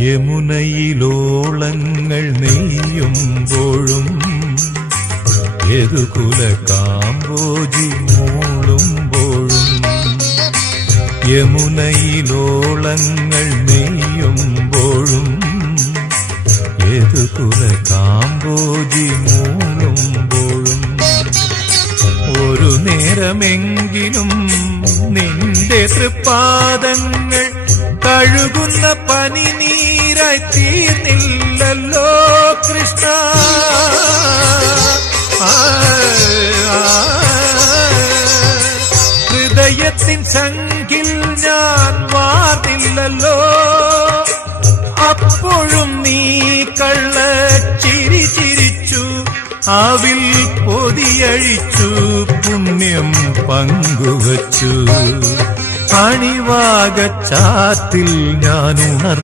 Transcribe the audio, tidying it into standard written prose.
യമുനയിലോളങ്ങൾ നെയ്യുമ്പോഴും യദുകുല കാമ്പോജി മൂളുമ്പോഴും യമുനയിലോളങ്ങൾ നെയ്യുമ്പോഴും യദുകുല കാമ്പോജി മൂളുമ്പോഴും ഒരു നേരമെങ്കിലും നിന്റെ തൃപ്പാദങ്ങൾ കഴുകുന്ന പനിനീരായി തീർന്നില്ലല്ലോ കൃഷ്ണ. ഹൃദയത്തിൻ സംഖിൽ ഞാൻ വാർന്നില്ലല്ലോ, അപ്പോഴും നീ കള്ളച്ചിരി ചിരിച്ചു, അവിൽ പൊതിയഴിച്ചു, പുണ്യം പങ്കുവച്ചു. അണിവാകച്ചാത്തിൽ ഞാൻ